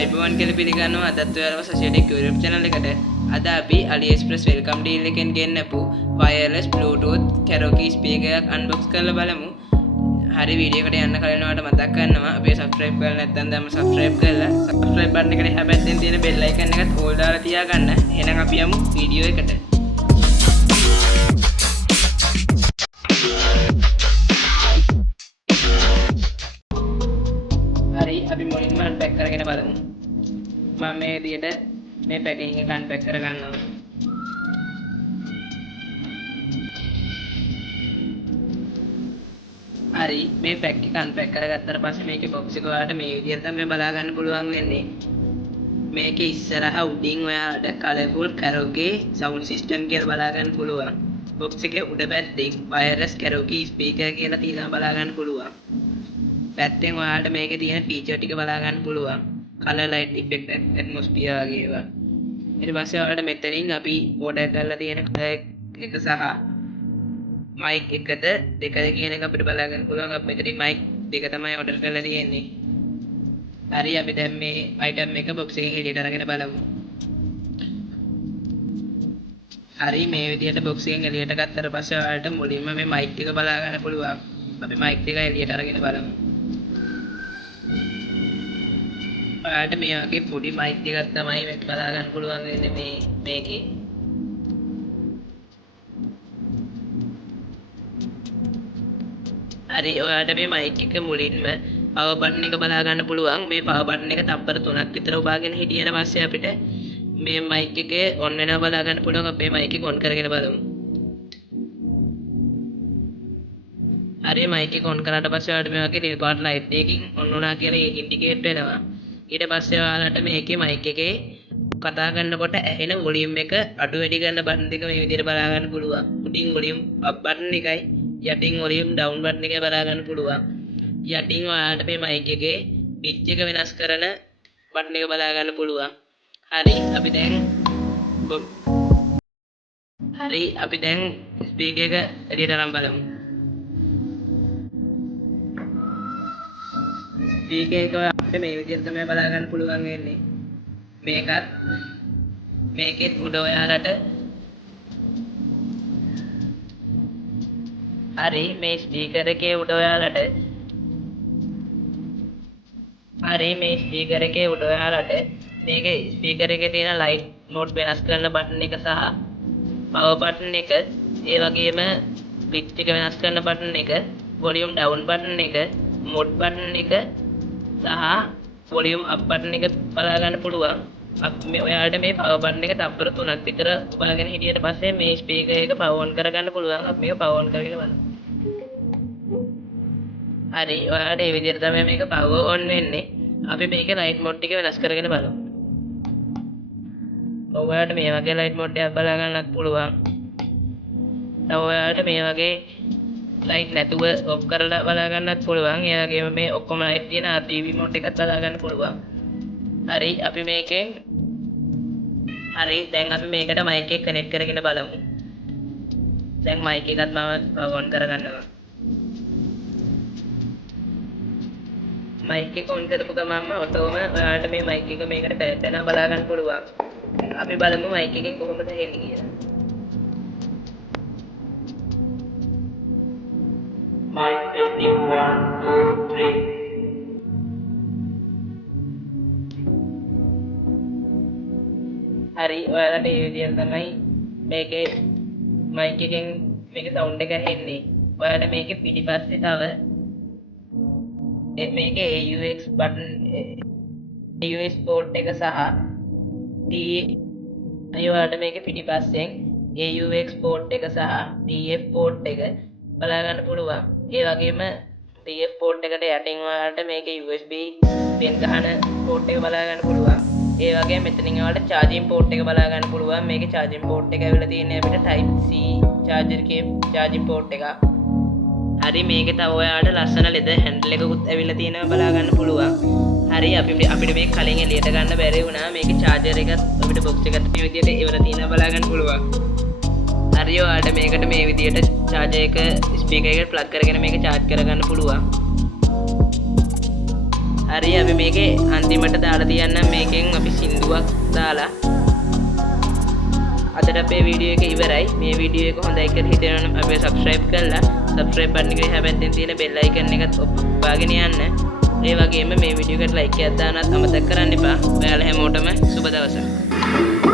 අයිබෝන් කියලා පිළිගන්නවා අදත් ඔයාලව සොසියටෙක් YouTube channel එකට. අද අපි AliExpress welcome deal එකෙන් ගෙන්නපු wireless bluetooth karaoke speaker එකක් unbox කරලා බලමු. හරි වීඩියෝ එකට යන්න කලින් ඔයාලට මතක් කරනවා අපි subscribe කරලා නැත්නම් දැන් subscribe කරලා subscribe button එකට එහා පැත්තෙන් තියෙන bell icon එකත් all දාලා තියාගන්න. එහෙනම් අපි යමු වීඩියෝ එකට. අපි මුලින්ම අන්පැක් කරගෙන බලමු. මම මේ විදිහට මේ පැකින් එක අන්පැක් කරගන්නවා. හරි මේ පැක් එක අන්පැක් කරගත්තට පස්සේ මේකේ බොක්ස් එක ඔයාලට මේ විදිහට තමයි බලා ගන්න පුළුවන් වෙන්නේ. මේකේ ඉස්සරහා උඩින් ඔයාලට colourful karaoke sound system කියලා බලා ගන්න පුළුවන්. බොක්ස් එකේ උඩ පැත්තේ wireless karaoke speaker කියලා තියෙනවා බලා ගන්න පුළුවන්. පැත්තෙන් ඔයාලට මේකේ තියෙන ෆීචර් ටික බලා ගන්න පුළුවන්. color light effect atmosphere වගේ ඒවා. ඊට පස්සේ ඔයාලට මෙතනින් අපි ඕඩර් කරලා තියෙන එක සහ mic එකද දෙකද කියන එක අපිට බලා ගන්න පුළුවන්. අපි මෙතනින් mic දෙක තමයි ඕඩර් කරලා තියෙන්නේ. හරි අපි දැන් මේ item එක box එකෙන් එළියට අරගෙන බලමු. හරි මේ විදිහට box එකෙන් එළියට ගත්තට පස්සේ ඔයාලට මුලින්ම මේ mic එක බලා ගන්න පුළුවන්. අපි mic එක එළියට අරගෙන බලමු. ඔයාලට මේ වගේ පොඩි mic එකක් තමයි මේක බලා ගන්න පුළුවන් වෙන්නේ මේකේ. හරි ඔයාලට මේ mic එක මුලින්ම power button එක බලා ගන්න පුළුවන්. මේ power button එක තප්පර 3ක් විතර ඔබාගෙන හිටියට පස්සේ අපිට මේ mic එක on වෙනවා බලා ගන්න පුළුවන්. අපි මේ mic එක on කරගෙන බලමු. හරි mic එක on කරාට පස්සේ ඔයාලට මේ වගේ නිල් පාට light එකකින් on වුණා කියලා indicate වෙනවා. ඊට පස්සේ ඔයාලට මේකේ mic එකේ කතා කරනකොට ඇහෙන වොලියුම් එක අඩු වැඩි කරන බටන් දෙක මේ විදිහට බලා ගන්න පුළුවන්. උඩින් වොලියුම් අප් බටන් එකයි යටින් වොලියුම් ඩවුන් බටන් එකයි බලා ගන්න පුළුවන්. යටින් ඔයාලට මේ mic එකේ පිච් එක වෙනස් කරන බටන් එක බලා ගන්න පුළුවන්. හරි අපි දැන් ස්පීකර් එක එළියට අරන් බලමු. ස්පීකර් එක ඔයාලට මේ විදිහට තමයි බලා ගන්න පුළුවන් වෙන්නේ. මේකෙත් උඩ ඔයාලට හරි මේ ස්පීකර් එකේ උඩ ඔයාලට මේකේ ස්පීකර් එකේ තියෙන ලයිට් මෝඩ් වෙනස් කරන බටන් එක සහ පවර් බටන් එක ඒ වගේම පිච් එක වෙනස් කරන බටන් එක වොලියුම් ඩවුන් බටන් එක මෝඩ් බටන් එක සහ වොලියුම් අප් බටන් එක බලා ගන්න පුළුවන්. ඔයාලට මේ පවර් බටන් එක තප්පර 3ක් විතර ඔබාගෙන හිටියට පස්සේ මේ ස්පීකර් එක පවර් ඔන් කරගන්න පුළුවන්. අපි මේක පවර් ඔන් කරගෙන බලමු. හරි ඔයාලට මේ විදිහට තමයි මේක පවර් ඔන් වෙන්නේ. අපි මේකේ ලයිට් මෝඩ් ටික වෙනස් කරගෙන බලමු. ඔයාලට මේ වගේ ලයිට් මෝඩ් එකක් බලා ගන්නත් පුළුවන්. තව ඔයාලට මේ වගේ ලයිට් නැතුව ඔෆ් කරලා බලා ගන්නත් පුළුවන්. ඒ වගේම මේ ඔක්කොම ලයිට් තියෙන RGB මෝඩ් එකත් බලා ගන්න පුළුවන්. හරි දැන් අපි මේකට mic එක කනෙක්ට් කරගෙන බලමු. දැන් mic එකත් මම on කරගන්නවා. mic එක on කරපු ගමන්ම ඔතෝම ඔයාලට මේ mic එක මේකට කනෙක්ට් කරලා බලා ගන්න පුළුවන්. අපි බලමු mic එකෙන් කොහොමද හෙන්නේ කියලා. Mic testing 1 2 3. හරි ඔයාලට මේ විදිහට තමයි මේකේ mic එකෙන් මේකේ sound එක ඇහෙන්නේ. ඔයාලට මේකේ පිටිපස්සේ තව මේකේ AUX button AUX port එක සහ ඔයාලට මේකේ පිටිපස්සෙන් AUX port එක සහ TF port එක බලා ගන්න පුළුවන්. ඒ වගේම TF port එකට යටින් ඔයාලට මේකේ USB pen ගන්න port එක බලා ගන්න පුළුවන්. ඒ වගේම මෙතනින් ඔයාලට charging port එක බලා ගන්න පුළුවන්. මේකේ charging port එක ඇවිල්ලා තියෙන්නේ අපිට type C charger එකේ charging port එක. හරි මේකේ තව ඔයාලට ලස්සන leather handle එකකුත් ඇවිල්ලා තියෙනවා බලා ගන්න පුළුවන්. හරි අපිට මේක කලින් එළියට ගන්න බැරි වුණා. මේකේ charger එකත් අපිට box එකට මේ විදිහට ඉවර තියෙනවා බලා ගන්න පුළුවන්. හරි ඔයාලට මේකට මේ විදිහට charger එක speaker එකට plug කරගෙන මේක charge කරගන්න පුළුවන්. හරි අපි මේකේ අන්තිමට දාලා තියන්නම් මේකෙන් අපි සින්දුවක් දාලා අදට අපේ වීඩියෝ එක ඉවරයි මේ වීඩියෝ එක හොඳයි කියලා හිතෙනවා නම් අපි subscribe කරලා subscribe button එකේ එහා පැත්තෙන් තියෙන bell icon එකත් ඔබාගෙන යන්න ඒ වගේම මේ වීඩියෝ එකට like එකක් දාන්නත් අමතක කරන්න එපා ඔයාලා හැමෝටම සුබ දවසක්